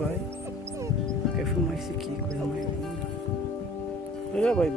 vai. Quer filmar isso aqui, coisa mais linda. Já vai.